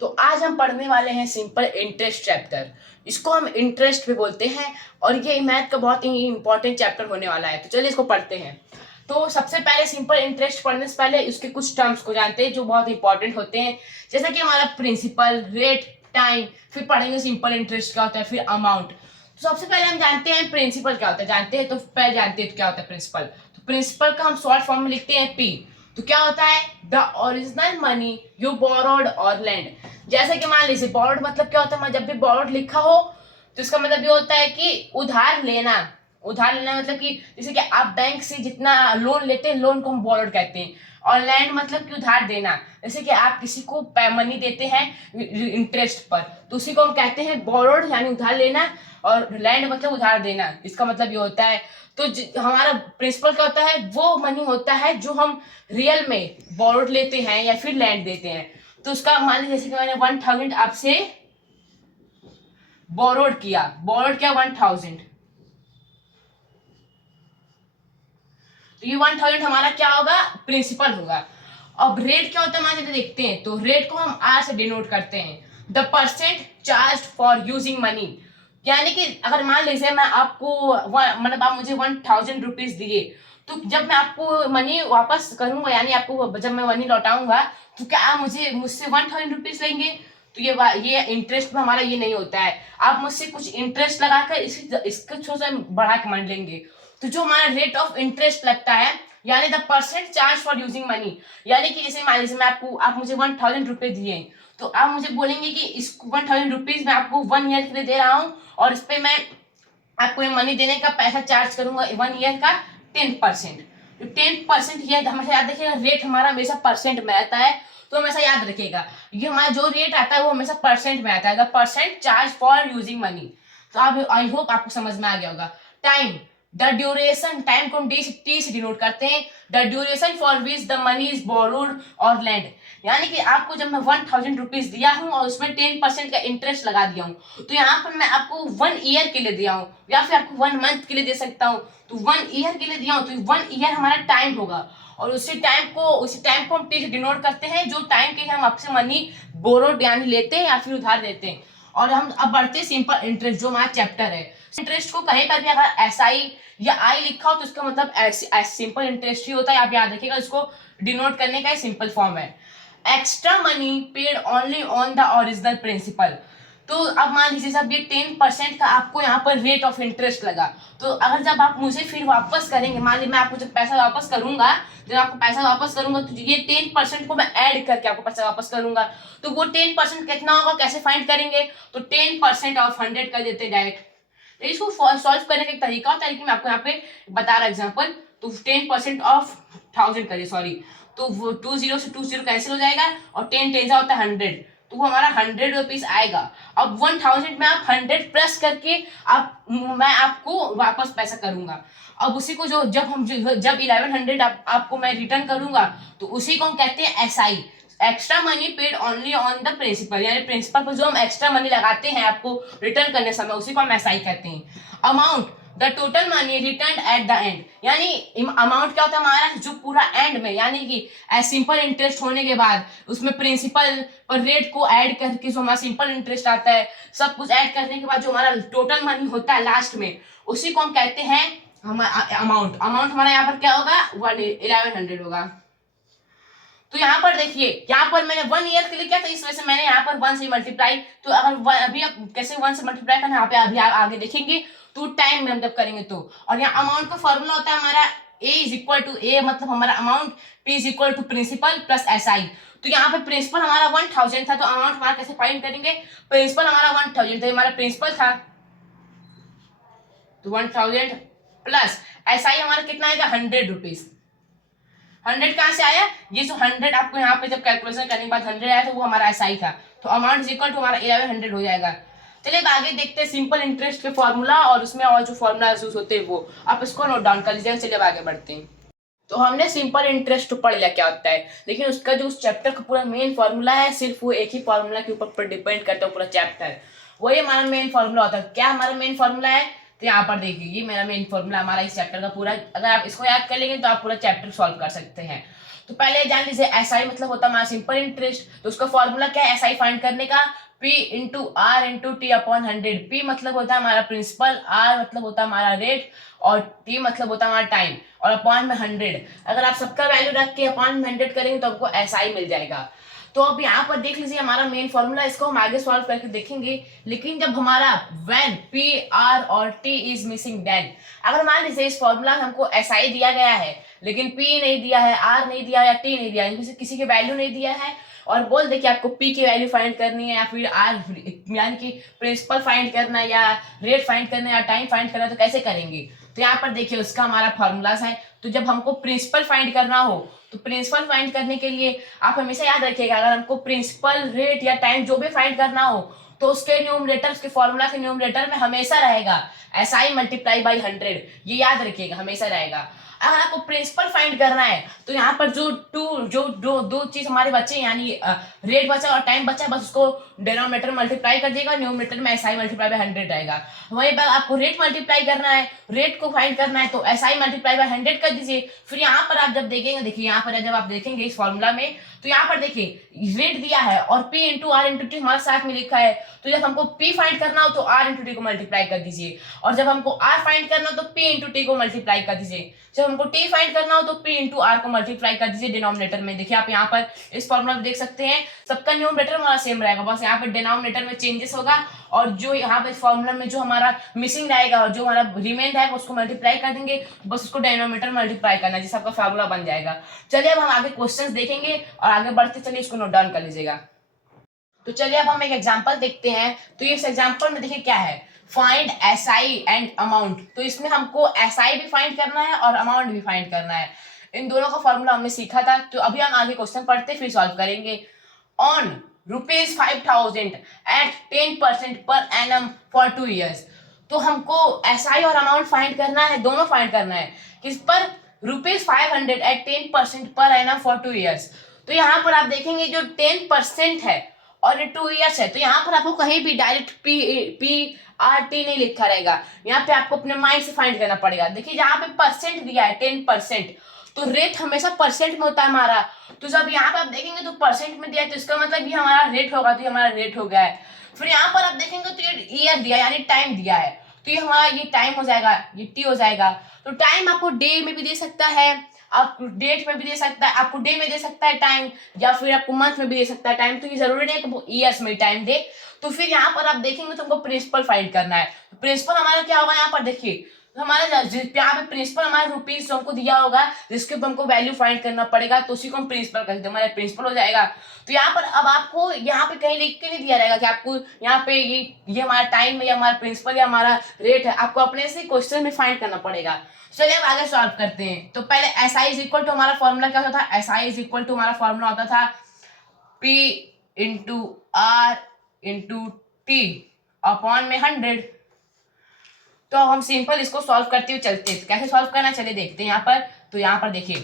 तो आज हम पढ़ने वाले हैं सिंपल इंटरेस्ट चैप्टर। इसको हम इंटरेस्ट भी बोलते हैं और ये मैथ का बहुत ही इंपॉर्टेंट चैप्टर होने वाला है। तो चलिए इसको पढ़ते हैं। तो सबसे पहले सिंपल इंटरेस्ट पढ़ने से पहले उसके कुछ टर्म्स को जानते हैं जो बहुत इंपॉर्टेंट होते हैं, जैसा कि हमारा प्रिंसिपल, रेट, टाइम, फिर पढ़ेंगे सिंपल इंटरेस्ट क्या होता है, फिर अमाउंट। तो सबसे पहले हम जानते हैं प्रिंसिपल क्या होता है। जानते हैं तो पहले जानते हैं तो क्या होता है प्रिंसिपल। तो प्रिंसिपल का हम शॉर्ट फॉर्म में लिखते हैं पी। तो क्या होता है, the original money you borrowed और लैंड। जैसे कि मान लीजिए बोरोड मतलब क्या होता है, जब भी बोरोड लिखा हो तो इसका मतलब ये होता है कि उधार लेना। उधार लेना मतलब कि जैसे कि आप बैंक से जितना लोन लेते हैं, लोन को हम बोरोड कहते हैं। और लैंड मतलब कि उधार देना, जैसे कि आप किसी को मनी देते हैं इंटरेस्ट पर, तो उसी को हम कहते हैं बोरोड यानी उधार लेना, और लैंड मतलब उधार देना। इसका मतलब ये होता है। तो हमारा प्रिंसिपल क्या होता है, वो मनी होता है जो हम रियल में बोरोड लेते हैं या फिर लैंड देते हैं। तो उसका मान लीजिए जैसे कि मैंने 1000 आपसे बोरोड किया, 1000। तो ये 1000 हमारा क्या होगा, प्रिंसिपल होगा। अब रेट क्या होता है हमारे, देखते हैं। तो रेट को हम आर से डिनोट करते हैं, the percent charge for using money. यानी कि अगर मान लीजिए मैं आपको मतलब आप मुझे 1000 रुपीज दिए, तो जब मैं आपको मनी वापस करूंगा, यानी आपको जब मैं मनी लौटाऊंगा, तो क्या आप मुझसे 1000 रुपीज लेंगे। तो ये इंटरेस्ट में हमारा ये नहीं होता है। आप मुझसे कुछ इंटरेस्ट लगाकर इसको थोड़ा सा बढ़ा के मान लेंगे। तो जो हमारा रेट ऑफ इंटरेस्ट लगता है, यानी the percent charge for using money, यानी कि जैसे मान लीजिए मैं आप मुझे 1000 रुपए दिए, तो आप मुझे बोलेंगे कि इस 1000 रुपीज मैं आपको 1 ईयर के लिए दे रहा हूँ, और इस पे मैं आपको ये मनी देने का पैसा चार्ज करूंगा 1 ईयर का 10%। तो 10% ये हमेशा याद रखिएगा, रेट हमारा हमेशा परसेंट में आता है, तो हमेशा याद रखिएगा ये हमारा जो रेट आता है वो हमेशा परसेंट में आता है, the percent charge for using money. तो आप आई होप आपको समझ में आ गया होगा। टाइम, द ड्यूरेशन, टाइम को हम टी से डिनोट करते हैं, the duration for which the money is borrowed और लैंड। यानी कि आपको जब मैं 1000 रुपीज दिया हूं और उसमें 10% का इंटरेस्ट लगा दिया हूं, तो यहाँ पर मैं आपको 1 ईयर के लिए दिया हूं, या फिर आपको 1 मंथ के लिए दे सकता हूँ। तो 1 ईयर के लिए दिया हूं, तो 1 ईयर हमारा टाइम होगा, और उसी टाइम को हम टी से डिनोट करते हैं, जो टाइम के लिए हम आपसे मनी बोरोड यानी लेते हैं या फिर उधार देते हैं। और हम अब बढ़ते हैं सिंपल इंटरेस्ट, जो हमारा चैप्टर है। इंटरेस्ट को कहीं पर भी अगर एसआई या आई लिखा हो तो इसका मतलब सिंपल इंटरेस्ट ही होता है। आप याद रखिएगा, इसको डिनोट करने का सिंपल फॉर्म है। Extra money paid only on the original principal. तो अब मान लीजिए साहब ये 10% का आपको यहाँ पर रेट ऑफ इंटरेस्ट लगा, तो अगर जब आप मुझे फिर वापस करेंगे, मान लीजिए मैं आपको जब पैसा वापस करूंगा, तो ये 10% को मैं ऐड करके आपको पैसा वापस करूंगा। तो वो 10% कितना होगा, कैसे फाइंड करेंगे, तो 10% ऑफ 100 कर देते डायरेक्ट। तो इसको सॉल्व करने का एक तरीका होता है कि मैं आपको यहाँ पे बता रहा एग्जाम्पल। तो 10% ऑफ 1000 करिए, सॉरी, तो वो 20 से 20 कैंसिल हो जाएगा, और 10 10 होता है 100, तो वो हमारा 100 रुपीज आएगा। अब 1000 में आप 100 प्लस करके मैं आपको वापस पैसा करूंगा। अब उसी को जब 1100 आपको मैं रिटर्न करूंगा, तो उसी को हम कहते हैं SI, extra money paid only on the principal. यानी प्रिंसिपल पर जो हम एक्स्ट्रा मनी लगाते हैं आपको रिटर्न करने समय, उसी को हम एसआई कहते हैं। Amount, the total money return at the end. यानी अमाउंट क्या होता है हमारा, जो पूरा एंड में, यानी कि सिंपल इंटरेस्ट होने के बाद उसमें प्रिंसिपल और रेट को ऐड करके जो हमारा सिंपल इंटरेस्ट आता है, सब कुछ ऐड करने के बाद जो हमारा टोटल मनी होता है लास्ट में, उसी को हम कहते हैं अमाउंट। अमाउंट हमारा यहाँ पर क्या होगा, 1100 होगा। तो यहाँ पर देखिए, यहाँ पर मैंने 1 ईयर के लिए किया था, इस वजह से मैंने यहाँ पर 1 से मल्टीप्लाई। तो अगर अभी आप कैसे 1 से मल्टीप्लाई करना, यहाँ पे अभी आप आगे देखेंगे, तो टाइम में हम जब करेंगे तो। और यहाँ अमाउंट का फॉर्मूला होता है हमारा A is equal to A, मतलब हमारा amount, P is equal to principal plus SI। तो यहाँ पे प्रिंसिपल हमारा 1000 था, तो अमाउंट हमारा कैसे फाइंड करेंगे, प्रिंसिपल हमारा 1000 था, हमारा प्रिंसिपल था, तो 1000 प्लस SI हमारा कितना आएगा, 100 रुपीज। 100 कहां से आया, ये जो 100 आपको यहाँ पे जब कैलकुलेशन करने के बाद 100 आया, तो वो हमारा एसआई था। तो अमाउंट इज इक्वल टू हमारा 1100 हो जाएगा। चलिए अब आगे देखते हैं सिंपल इंटरेस्ट के फॉर्मूला, और उसमें और जो फॉर्मूला यूज होते हैं वो आप इसको नोट डाउन कर लीजिएगा। चलिए अब आगे बढ़ते हैं। तो हमने सिंपल इंटरेस्ट पढ़ लिया क्या होता है, लेकिन उसका जो उस चैप्टर का पूरा मेन फॉर्मूला है, सिर्फ वो एक ही फॉर्मूला के ऊपर डिपेंड करता है पूरा चैप्टर, वही हमारा मेन फॉर्मूला होता है। क्या हमारा मेन फॉर्मूला है, तो यहाँ पर देखिए, ये मेरा मेन फॉर्मूला हमारा इस चैप्टर का पूरा, अगर आप इसको याद कर लेंगे तो आप पूरा चैप्टर सॉल्व कर सकते हैं। तो पहले जान लीजिए एसआई मतलब होता है हमारा सिंपल इंटरेस्ट, तो उसका फॉर्मूला क्या है एसआई फाइंड करने का, P into R into T upon 100। P मतलब होता है हमारा प्रिंसिपल, R मतलब होता है हमारा रेट, और T मतलब होता है हमारा टाइम, और अपॉन में 100। अगर आप सबका वैल्यू रख के अपॉन में 100 करेंगे तो आपको एसआई मिल जाएगा। तो अब यहाँ पर देख लीजिए हमारा मेन फॉर्मूला, इसको हम आगे सॉल्व करके देखेंगे। लेकिन जब हमारा व्हेन P R और T इज मिसिंग देन, अगर मान लीजिए इस फॉर्मूला में हमको SI दिया गया है लेकिन P नहीं दिया है, R नहीं दिया है, या T नहीं दिया है, किसी के वैल्यू नहीं दिया है, और बोल दे कि आपको P की वैल्यू फाइंड करनी है या फिर R यानी कि प्रिंसिपल फाइंड करना है या रेट फाइंड करना है या टाइम फाइंड करना है, तो कैसे करेंगे। तो यहाँ पर देखिए उसका हमारा फॉर्मूलाज है। तो जब हमको प्रिंसिपल फाइंड करना हो तो प्रिंसिपल फाइंड करने के लिए आप हमेशा याद रखिएगा, अगर हमको प्रिंसिपल रेट या टाइम जो भी फाइंड करना हो तो उसके न्यूमरेटर, उसके फॉर्मूला के न्यूमरेटर में हमेशा रहेगा SI मल्टीप्लाई बाई 100, ये याद रखिएगा हमेशा रहेगा। अगर आपको प्रिंसिपल फाइंड करना है तो यहाँ पर जो दो चीज हमारे बचे यानी रेट बचा और टाइम बचा, बस उसको डिनोमिनेटर मल्टीप्लाई कर दिएगा, न्यूमरेटर में SI मल्टीप्लाई बाई 100 रहेगा। वहीं पर आपको रेट मल्टीप्लाई करना है, रेट को फाइंड करना है तो SI मल्टीप्लाई बाई 100 कर दीजिए। फिर यहाँ पर आप जब देखेंगे, देखिए यहाँ पर जब आप देखेंगे इस फॉर्मूला में, तो यहाँ पर देखिए रेट दिया है और P into R into T हमारे साथ में लिखा है, तो जब हमको P फाइंड करना हो तो R इंटू टी को मल्टीप्लाई कर दीजिए, और जब हमको R फाइंड करना हो तो P इंटू टी को मल्टीप्लाई कर दीजिए, जब हमको T फाइंड करना हो तो P इंटू आर को मल्टीप्लाई कर दीजिए डिनोमिनेटर में। देखिए आप यहाँ पर इस फॉर्मूला में देख सकते हैं सबका न्यूमरेटर हमारा सेम रहेगा, बस यहाँ पे डिनोमिनेटर में चेंजेस होगा, और जो यहाँ पे फॉर्मूला में जो हमारा मिसिंग रहेगा और जो हमारा रिमेन रहेगा उसको मल्टीप्लाई कर देंगे, बस उसको डिनोमिनेटर मल्टीप्लाई करना है, जिससे आपका फॉर्मूला बन जाएगा। चलिए अब हम आगे क्वेश्चंस देखेंगे और आगे बढ़ते चलिए, इसको नोट डाउन कर लीजिएगा। तो चलिए अब हम एक एग्जांपल देखते हैं। तो इस एग्जांपल में देखिए क्या है, फाइंड SI एंड अमाउंट। तो इसमें हमको SI भी फाइंड करना है और अमाउंट भी फाइंड करना है। इन दोनों का फॉर्मूला हमने सीखा था, तो अभी हम आगे क्वेश्चन पढ़ते फिर सॉल्व करेंगे। On ₹5,000 eight 10% per annum for 2 years। तो हमको SI और अमाउंट फाइंड करना है, दोनों फाइंड करना है। किस पर? ₹500 eight 10% per annum for 2 years। तो यहाँ पर आप देखेंगे जो 10% है और ये 2 years है, तो यहाँ पर आपको कहीं भी डायरेक्ट PRT नहीं लिखा रहेगा, यहाँ पे आपको अपने माइंड से फाइंड करना पड़ेगा। देखिए यहाँ पे परसेंट दिया है 10%, तो रेट हमेशा परसेंट में होता है हमारा, तो जब यहाँ पे आप देखेंगे तो परसेंट में दिया है तो इसका मतलब ये हमारा रेट होगा, तो ये हमारा रेट हो गया है। फिर यहाँ पर आप देखेंगे तो ये ईयर दिया यानी टाइम दिया है, तो ये हमारा ये टाइम हो जाएगा, ये T हो जाएगा। तो टाइम आपको डे में भी दे सकता है, आप डेट में भी दे सकता है, आपको डे में दे सकता है टाइम, या फिर आपको मंथ में भी दे सकता है टाइम, तो ये जरूरी नहीं है कि वो ईयर्स में टाइम दे। तो फिर यहाँ पर आप देखेंगे तो हमको प्रिंसिपल फाइंड करना है। तो प्रिंसिपल हमारा क्या होगा, यहाँ पर देखिए हमारा यहाँ पे प्रिंसिपल हमारा रुपीज जो हमको दिया होगा जिसके ऊपर हमको वैल्यू फाइंड करना पड़ेगा, तो उसी को हम प्रिंसिपल कहते हैं, हमारा प्रिंसिपल हो जाएगा। तो यहाँ पर अब आपको यहाँ पे कहीं लिख के नहीं दिया रहेगा कि आपको यहाँ पे ये हमारा टाइम है या हमारा प्रिंसिपल या हमारा रेट है, आपको अपने से क्वेश्चन में फाइंड करना पड़ेगा। चलिए अब आगे सॉल्व करते हैं। तो पहले SI इज इक्वल टू हमारा फॉर्मूला क्या होता था, SI इज इक्वल टू हमारा फॉर्मूला होता था P into R into T upon में 100। तो अब हम सिंपल इसको सॉल्व करते हुए चलते हैं, कैसे सॉल्व करना चलिए देखते हैं यहाँ पर। तो यहाँ पर देखिए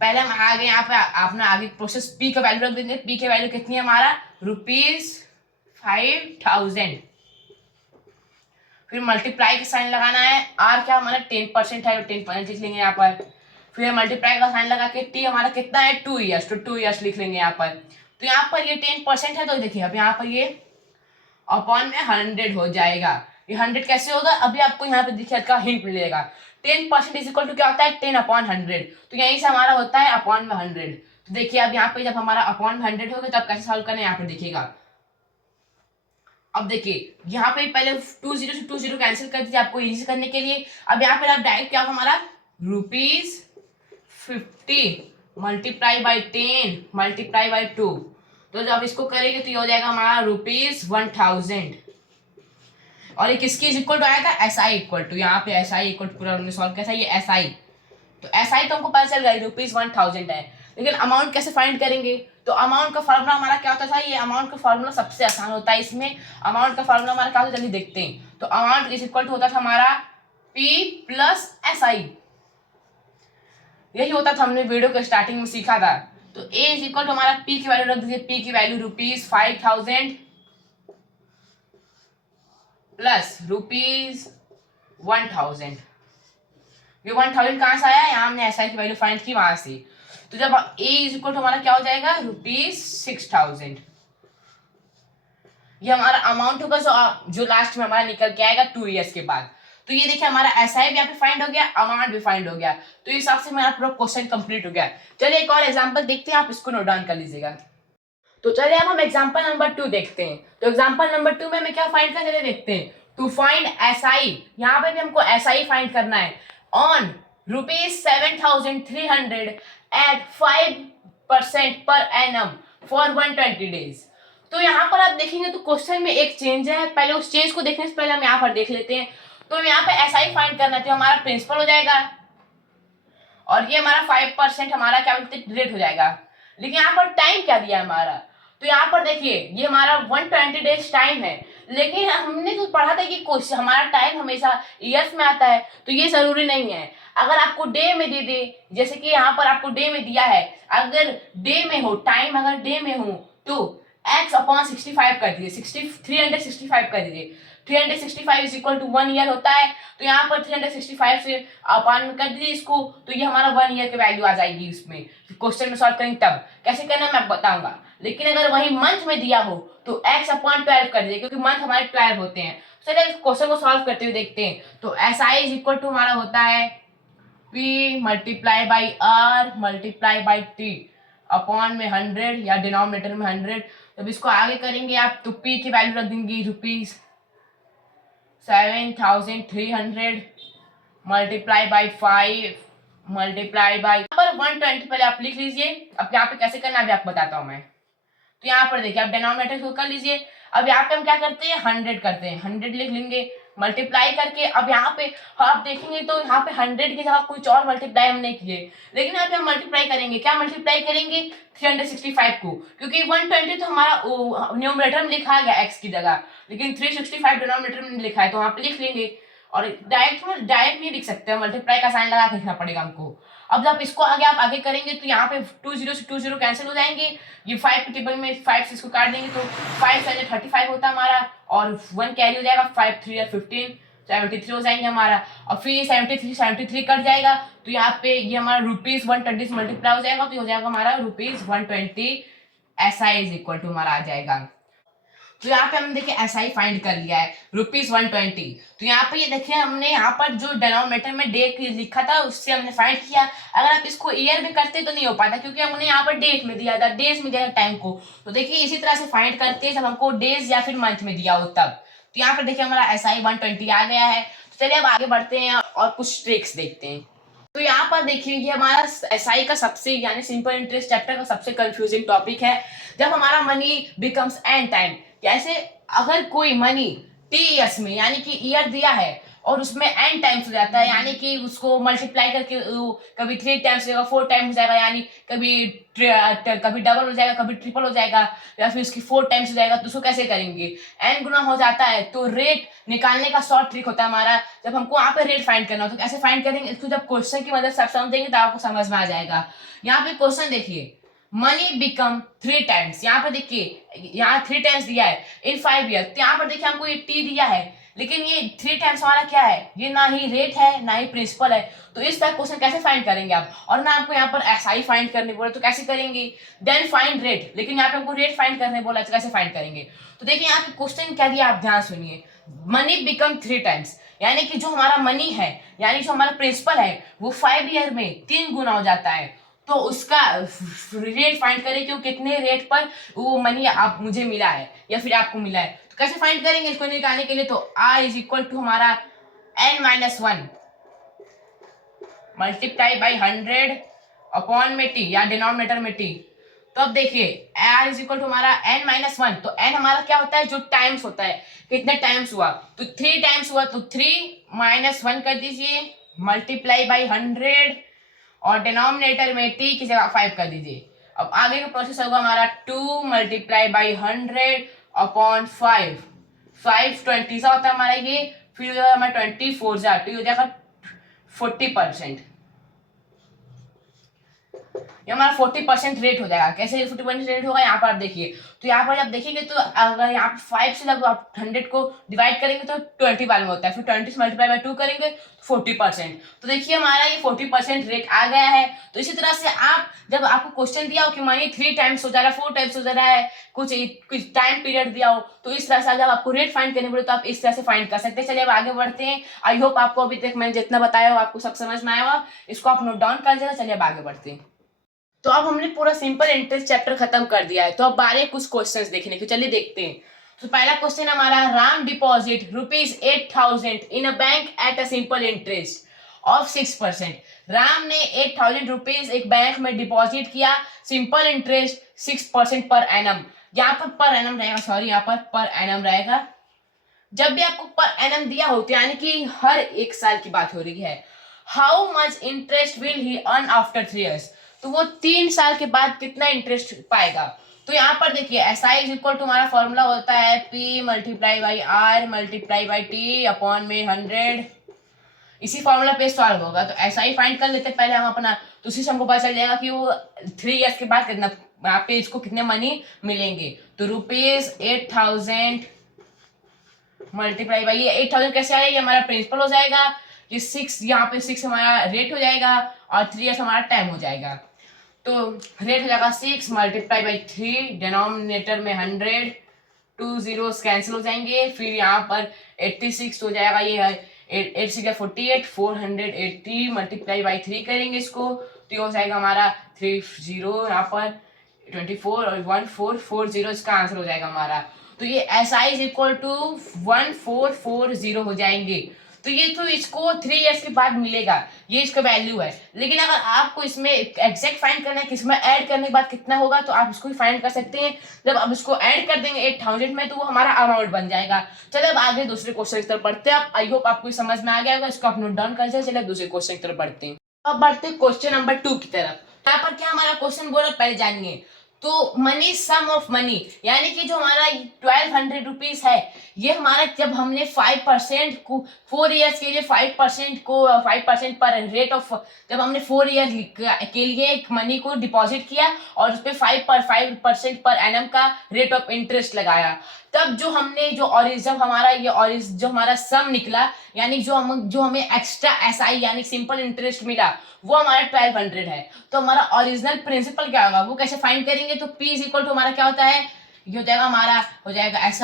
पहले हम आगे यहाँ पे आपने आगे प्रोसेस P का वैल्यू रख देंगे। P की वैल्यू कितनी है हमारा ₹5,000, फिर मल्टीप्लाई का साइन लगाना है, R क्या हमारा 10% है, 10% लिख लेंगे यहाँ पर। फिर मल्टीप्लाई का साइन लगा के T हमारा कितना है 2 years, तो 2 years लिख लेंगे यहाँ पर। तो यहाँ पर ये 10% है, तो देखिए अब यहाँ पर ये अपॉन में 100 हो जाएगा। ये 100 कैसे होगा, अभी आपको यहाँ पे देखिए का हिंट मिलेगा। 10% इज इक्वल टू क्या होता है 10 अपॉन 100, तो यहीं से हमारा होता है अपॉन में 100। तो देखिए अब यहाँ पे जब हमारा अपॉन में 100 होगा तब कैसे सॉल्व करना है यहाँ पर देखिएगा। अब देखिए यहाँ पे पहले 20 से 20 कैंसिल कर दीजिए आपको इजी करने के लिए। अब यहाँ पे आप डायरेक्ट क्या होगा हमारा ₹50 मल्टीप्लाई बाई 10 मल्टीप्लाई बाई 2, तो जब इसको करेंगे तो ये हो जाएगा हमारा ₹1000। और ये किसकी इज इक्वल टू आया था SI इक्वल टू, यहाँ पे SI इक्वल टू पूरा हमने सॉल्व किया था, ये SI। तो SI तो हमको पता चल गया ₹1000 है, लेकिन अमाउंट कैसे फाइंड करेंगे। तो अमाउंट का फॉर्मूला हमारा क्या होता था, ये अमाउंट का फॉर्मूला सबसे आसान होता है इसमें। अमाउंट का फॉर्मूला हमारा क्या होता है जल्दी देखते हैं। तो अमाउंट इज इक्वल टू होता था हमारा P प्लस SI, यही होता था, हमने वीडियो के स्टार्टिंग में सीखा था। तो A इज इक्वल टू हमारा P की वैल्यू रख दीजिए, P की वैल्यू ₹5,000 प्लस ₹1000। ये 1000 कहाँ से आया, यहाँ हमने SI की वैल्यू फाइंड की वहां से। तो जब a इज इक्वल टू हमारा क्या हो जाएगा ₹6,000, ये हमारा अमाउंट होगा जो लास्ट में हमारा निकल के आएगा 2 ईयर्स के बाद। तो ये देखिए हमारा एसआई भी यहाँ पे फाइंड हो गया, अमाउंट भी फाइंड हो गया। तो इस हिसाब से हमारा पूरा क्वेश्चन कंप्लीट हो गया। चलिए एक और एग्जांपल देखते हैं, आप इसको नोट डाउन कर लीजिएगा। तो चलिए अब हम एग्जांपल नंबर 2 देखते हैं। तो एग्जांपल नंबर 2 में हमें क्या फाइंड करना है देखते हैं। टू फाइंड एसआई, यहाँ पे भी हमको एसआई फाइंड करना है on ₹7,300 eight 5% per annum for 120 days. तो यहाँ पर आप देखेंगे तो क्वेश्चन में एक चेंज है, पहले उस चेंज को देखने से पहले हम यहाँ पर देख लेते हैं। तो यहाँ पे एसआई फाइंड करना है, तो हमारा प्रिंसिपल हो जाएगा और ये हमारा 5% हमारा क्या बोलते हैं रेट हो जाएगा। लेकिन यहाँ पर टाइम क्या दिया है हमारा, तो यहाँ पर देखिए ये हमारा 120 डेज टाइम है, लेकिन हमने तो पढ़ा था कि हमारा टाइम हमेशा ईयर्स में आता है, तो ये जरूरी नहीं है। अगर आपको डे में दे दे, जैसे कि यहाँ पर आपको डे में दिया है, अगर डे में हो टाइम, अगर डे में हो तो x/65 कर दीजिए, 365 कर दीजिए। 365 इज इक्वल टू 1 ईयर होता है, तो यहाँ पर 365 से अपान में कर दीजिए इसको, तो ये हमारा 1 ईयर की वैल्यू आ जाएगी। इसमें क्वेश्चन में सॉल्व करेंगे तब कैसे करना मैं बताऊंगा। लेकिन अगर वही मंथ में दिया हो तो x/12 कर दीजिए, क्योंकि मंथ हमारे 12 होते हैं। चलिए इस क्वेश्चन को सॉल्व करते हुए देखते हैं। तो SI इज इक्वल टू हमारा होता है P multiply by R multiply by T upon में 100 या डिनोमिनेटर में 100। जब इसको आगे करेंगे आप तो P की वैल्यू रख देंगे ₹7,300 मल्टीप्लाई बाई 5 मल्टीप्लाई बाई पर 120 पहले आप लिख लीजिए। अब यहाँ पे कैसे करना है अभी आपको बताता हूँ मैं। तो यहाँ पर देखिए आप डिनोमिनेटर को कर लीजिए। अब यहाँ पे हम क्या करते हैं 100 करते हैं, 100 लिख लेंगे मल्टीप्लाई करके। अब यहाँ पे आप देखेंगे तो यहाँ पे 100 की जगह कुछ और मल्टीप्लाई हम नहीं किए, लेकिन यहाँ पे हम मल्टीप्लाई करेंगे। क्या मल्टीप्लाई करेंगे 365 को, क्योंकि 120 तो हमारा न्यूमरेटर में लिखा गया x की जगह, लेकिन 365 डिनोमिनेटर में लिखा है, तो वहाँ पे लिख लेंगे। और डायरेक्ट नहीं लिख सकते, मल्टीप्लाई का साइन लगा के लिखना पड़ेगा हमको। अब जब इसको आगे आप आगे करेंगे तो यहाँ पे 20 से 20 कैंसिल हो जाएंगे। ये 5 के टेबल में 5 से इसको काट देंगे तो 5 से 35 होता है हमारा, और 1 कैरी हो जाएगा, 5 3 या 15 73 हो जाएंगे हमारा। और फिर 73 कट जाएगा, तो यहाँ पे ये हमारा ₹120 से मल्टीप्लाई हो जाएगा, तो हो जाएगा हमारा ₹120। SI इज इक्वल टू हमारा आ जाएगा। तो यहाँ पे हमने देखिए SI फाइंड कर लिया है ₹120। तो यहाँ पे ये देखिए हमने यहाँ पर जो डिनोमिनेटर में डे लिखा था उससे हमने फाइंड किया। अगर आप इसको ईयर में करते तो नहीं हो पाता, क्योंकि हमने यहाँ पर डेट में दिया था, डेज में दिया था टाइम को। तो देखिए इसी तरह से फाइंड करते हैं जब हमको डेज या फिर मंथ में दिया हो तब। तो यहाँ पर देखिए हमारा SI 120 आ गया है। तो चलिए अब आगे बढ़ते हैं और कुछ ट्रिक्स देखते हैं। तो यहाँ पर देखिए ये हमारा SI का सबसे यानी सिंपल इंटरेस्ट चैप्टर का सबसे कंफ्यूजिंग टॉपिक है। जब हमारा मनी बिकम्स एंड टाइम, कैसे अगर कोई मनी T ईयर्स में यानी कि ईयर दिया है और उसमें एंड टाइम्स हो जाता है, यानी कि उसको मल्टीप्लाई करके कभी 3 टाइम्स हो जाएगा, 4 टाइम्स हो जाएगा, यानी कभी डबल हो जाएगा, कभी ट्रिपल हो जाएगा, या फिर उसकी 4 टाइम्स हो जाएगा, तो उसको कैसे करेंगे। एन गुना हो जाता है तो रेट निकालने का शॉर्ट ट्रिक होता है हमारा। जब हमको वहाँ पे रेट फाइंड करना हो तो कैसे फाइंड करेंगे, इसको जब क्वेश्चन की मदद से आप समझेंगे तो आपको समझ में आ जाएगा। यहाँ पे क्वेश्चन देखिए मनी बिकम 3 टाइम्स, यहाँ पर देखिए यहाँ 3 टाइम्स दिया है इन 5 ईयर। तो यहाँ पर देखिए हमको ये T दिया है, लेकिन ये 3 टाइम्स हमारा क्या है, ये ना ही रेट है ना ही प्रिंसिपल है। तो इस तरह क्वेश्चन कैसे फाइंड करेंगे आप, और ना आपको यहाँ पर SI फाइंड करने बोला तो कैसे करेंगे, देन फाइंड रेट, लेकिन यहाँ पे हमको रेट फाइंड करने बोला तो कैसे फाइंड करेंगे। तो देखिए यहाँ पे क्वेश्चन क्या दिया आप ध्यान सुनिए। मनी बिकम 3 टाइम्स, यानी कि जो हमारा मनी है यानी जो हमारा प्रिंसिपल है वो 5 ईयर में 3 गुना हो जाता है। तो उसका रेट फाइंड करें कि कितने रेट पर वो मनी आप मुझे मिला है या फिर आपको मिला है। तो कैसे फाइंड करेंगे इसको निकालने के लिए, तो I इज इक्वल टू हमारा n-1 मल्टीप्लाई बाई 100 अपॉन में T या डिनोमिनेटर में T। तो अब देखिए R इज इक्वल टू हमारा n-1, तो n हमारा क्या होता है जो टाइम्स होता है, कितने टाइम्स हुआ, तो 3 टाइम्स हुआ, तो 3 - 1 कर दीजिए मल्टीप्लाई बाई 100 और डिनोमिनेटर में T की जगह 5 कर दीजिए। अब आगे का प्रोसेस होगा हमारा 2 मल्टीप्लाई बाई 100 अपॉन 5 20 सा होता है हमारा ये, फिर हो जाएगा हमारा 24 जा, तो हो जाएगा 40%। ये हमारा 40% रेट हो जाएगा। कैसे 40% रेट होगा, यहाँ पर आप देखिए। तो यहाँ पर जब देखेंगे तो अगर यहाँ पर 5 से जब आप 100 को डिवाइड करेंगे तो 20 वाले में होता है, फिर 20 से मल्टीप्लाई बाय 2 करेंगे तो 40%। तो देखिए हमारा ये 40% रेट आ गया है। तो इसी तरह से आप जब आपको क्वेश्चन दिया हो कि मनी 3 टाइम्स हो जा रहा है, 4 टाइम्स हो जा रहा है, कुछ टाइम पीरियड दिया हो, तो इस तरह से जब आपको रेट फाइंड करने पड़े तो आप इस तरह से फाइंड कर सकते हैं। चलिए अब आगे बढ़ते हैं। आई होप आपको अभी तक मैंने जितना बताया हो आपको सब समझ में आया होगा। इसको आप नोट डाउन कर लीजिएगा। चलिए अब आगे बढ़ते हैं। तो अब हमने पूरा सिंपल इंटरेस्ट चैप्टर खत्म कर दिया है। तो अब बारे कुछ क्वेश्चंस देखने के, चलिए देखते हैं। तो पहला क्वेश्चन हमारा, Ram deposit ₹8,000 in a bank at a simple interest of 6%। Ram ने 8,000 रुपीज एक बैंक में डिपॉजिट किया, सिंपल इंटरेस्ट 6% पर एनम। यहाँ पर एनम रहेगा, सॉरी यहाँ पर एनम रहेगा। जब भी आपको पर एनम दिया हो तो यानी कि हर एक साल की बात हो रही है। How much interest will he earn after 3 years, तो वो 3 साल के बाद कितना इंटरेस्ट पाएगा। तो यहाँ पर देखिए S I is equal to हमारा फॉर्मूला होता है P multiply by R multiply by T upon में 100। इसी फॉर्मूला पे सॉल्व होगा। तो ऐसा ही फाइंड कर लेते हैं पहले हम अपना, तो उसी से हमको पता चल जाएगा कि वो 3 years के बाद कितना यहाँ पे इसको कितने मनी मिलेंगे। तो ₹8,000 मल्टीप्लाई बाई, ये 8,000 कैसे आएगा, ये हमारा प्रिंसिपल हो जाएगा, ये 6 यहाँ पे 6 हमारा रेट हो जाएगा और 3 years हमारा टाइम हो जाएगा। तो रेट हो जाएगा 6 मल्टीप्लाई बाई 3, डिनोमिनेटर में 100, 2 zeros कैंसिल हो जाएंगे, फिर यहाँ पर 86 हो जाएगा, ये है 8 6 48, 480 मल्टीप्लाई बाई 3 करेंगे इसको, तो ये हो जाएगा हमारा 30 यहाँ पर 24 और 1440, इसका आंसर हो जाएगा हमारा। तो ये S I is equal to 1440 हो जाएंगे। तो ये तो इसको 3 years के बाद मिलेगा, ये इसका वैल्यू है। लेकिन अगर आपको इसमें एग्जैक्ट फाइंड करना है कि इसमें ऐड करने के बाद कितना होगा, तो आप इसको फाइंड कर सकते हैं। जब आप इसको ऐड कर देंगे 8,000 में तो वो हमारा अमाउंट बन जाएगा। चलिए अब आगे दूसरे क्वेश्चन की तरफ बढ़ते हैं। आई होप आपको समझ में आ गया होगा, इसको आप नोट डाउन कर लीजिए। चलिए दूसरे क्वेश्चन की तरफ बढ़ते हैं। अब बढ़ते हैं क्वेश्चन नंबर 2 की तरफ। यहाँ पर क्या हमारा क्वेश्चन बोला पहले जानिए। तो मनी सम ऑफ मनी, यानी कि जो हमारा 1,200 रुपीज है, ये हमारा जब हमने 5% को 4 years के लिए 5% पर रेट ऑफ, जब हमने 4 years के लिए एक मनी को डिपॉजिट किया और उस पर 5% पर एनम का रेट ऑफ इंटरेस्ट लगाया, तब जो हमने जब हमारा ये जो हमारा सम निकला, यानी जो हमें एक्स्ट्रा एसआई यानी सिंपल इंटरेस्ट मिला, वो हमारा 1,200 है। तो हमारा ओरिजिनल प्रिंसिपल क्या होगा, वो कैसे फाइंड करेंगे। तो P इज इक्वल टू हमारा क्या होता है, ये हो जाएगा हमारा हो जाएगा S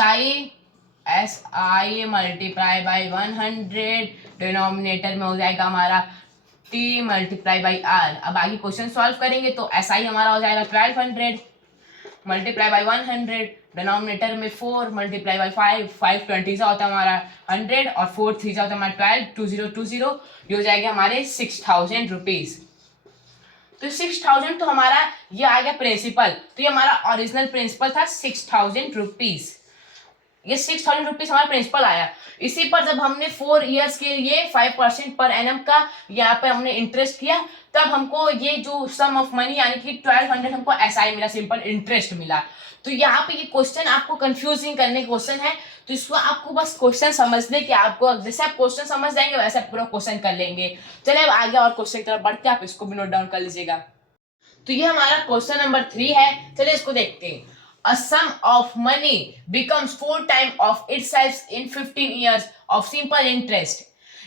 I multiply by 100, denominator में हो जाएगा हमारा T मल्टीप्लाई बाई R। अब आगे क्वेश्चन सॉल्व करेंगे तो एस आई हमारा हो जाएगा 1,200 मल्टीप्लाई बाई 100, डिनोमिनेटर में 4 मल्टीप्लाई बाई 5 20 होता है हमारा 100 और 4 3 होता है हमारा 12, 2020, ये हो जाएगा हमारे 6,000 रुपीज। तो 6,000 तो हमारा ये आ गया प्रिंसिपल, तो ये हमारा ओरिजिनल प्रिंसिपल था 6,000 रुपीज। ये 6,000 रुपीज हमारा प्रिंसिपल आया। इसी पर जब हमने 4 years के लिए 5% पर एनम का यहाँ पे हमने इंटरेस्ट किया, तब हमको ये जो सम ऑफ मनी यानी कि 1,200 हमको एसआई मिला, सिंपल इंटरेस्ट मिला। तो यहाँ पे ये क्वेश्चन आपको कंफ्यूजिंग करने का क्वेश्चन है, तो इसको आपको बस क्वेश्चन समझने के, आपको जैसे आप क्वेश्चन समझ जाएंगे वैसे पूरा क्वेश्चन कर लेंगे। चलिए अब आगे और क्वेश्चन की तरफ बढ़ते हैं, आप इसको भी नोट डाउन कर लीजिएगा। तो ये हमारा क्वेश्चन नंबर 3 है। चलिए इसको देखते हैं। A sum of money becomes 4 times of itself in 15 years of simple interest।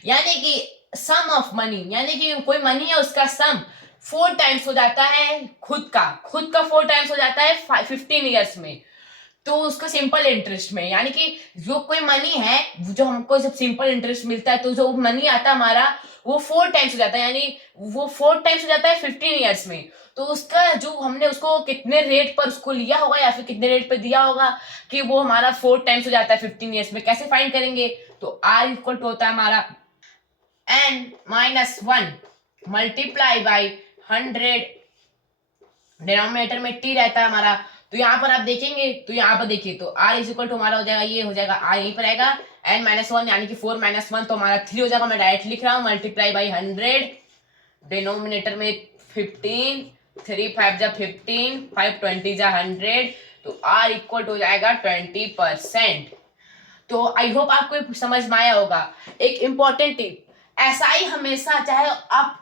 यानी कि सम ऑफ मनी यानी कि कोई मनी है उसका सम 4 टाइम्स हो जाता है, खुद का 4 टाइम्स हो जाता है 15 years में, तो उसका सिंपल इंटरेस्ट में। यानी कि जो कोई मनी है, जो हमको जब सिंपल इंटरेस्ट मिलता है तो जो मनी आता है हमारा वो 4 टाइम्स हो जाता है, यानी वो 4 टाइम्स हो जाता है 15 years में। तो उसका जो हमने उसको कितने रेट पर उसको लिया होगा या फिर कितने रेट पे दिया होगा कि वो हमारा 4 टाइम्स हो जाता है 15 years में, कैसे फाइंड करेंगे। तो R इक्वल टू होता है हमारा n-1 मल्टीप्लाई बाई 100, डिनोमिनेटर में T रहता है हमारा। तो यहाँ पर आप देखेंगे, तो यहाँ पर देखिए तो R इज इक्वल टू हमारा हो जाएगा, ये हो जाएगा R यहीं पर आएगा n-1 यानी कि 4 - 1 तो हमारा 3 हो जाएगा। मैं डायरेक्ट लिख रहा हूँ मल्टीप्लाई बाई 100, डिनोमिनेटर में 15, 3 5 जा 15, 5 20 जा 100, तो R इक्वल हो जाएगा 20%। तो आई होप आपको समझ में आया होगा। एक इम्पॉर्टेंट टिप, एसआई हमेशा, चाहे आप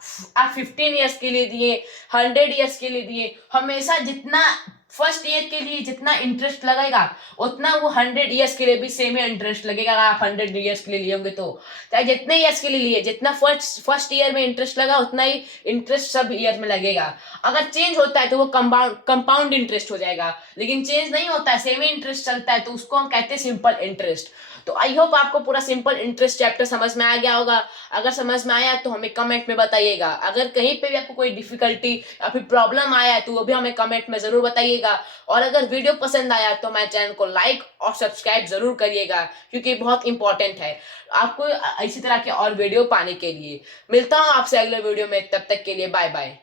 15 ईयर्स के लिए दिए, 100 ईयर्स के लिए दिए, हमेशा जितना फर्स्ट ईयर के लिए जितना इंटरेस्ट लगेगा उतना वो 100 ईयर्स के लिए भी सेम ही इंटरेस्ट लगेगा। अगर आप 100 ईयर्स के लिए लिए होंगे तो चाहे जितने ईयर्स के लिए लिए, जितना फर्स्ट ईयर में इंटरेस्ट लगा उतना ही इंटरेस्ट सब ईयर में लगेगा। अगर चेंज होता है तो वो कंपाउंड इंटरेस्ट हो जाएगा, लेकिन चेंज नहीं होता है, सेम ही इंटरेस्ट चलता है, तो उसको हम कहते हैं सिंपल इंटरेस्ट। तो आई होप आपको पूरा सिंपल इंटरेस्ट चैप्टर समझ में आ गया होगा। अगर समझ में आया तो हमें कमेंट में बताइएगा। अगर कहीं पे भी आपको कोई डिफिकल्टी या फिर प्रॉब्लम आया है तो वो भी हमें कमेंट में जरूर बताइएगा। और अगर वीडियो पसंद आया तो मेरे चैनल को लाइक और सब्सक्राइब जरूर करिएगा, क्योंकि बहुत इंपॉर्टेंट है आपको इसी तरह के और वीडियो पाने के लिए। मिलता हूँ आपसे अगले वीडियो में, तब तक के लिए बाय बाय।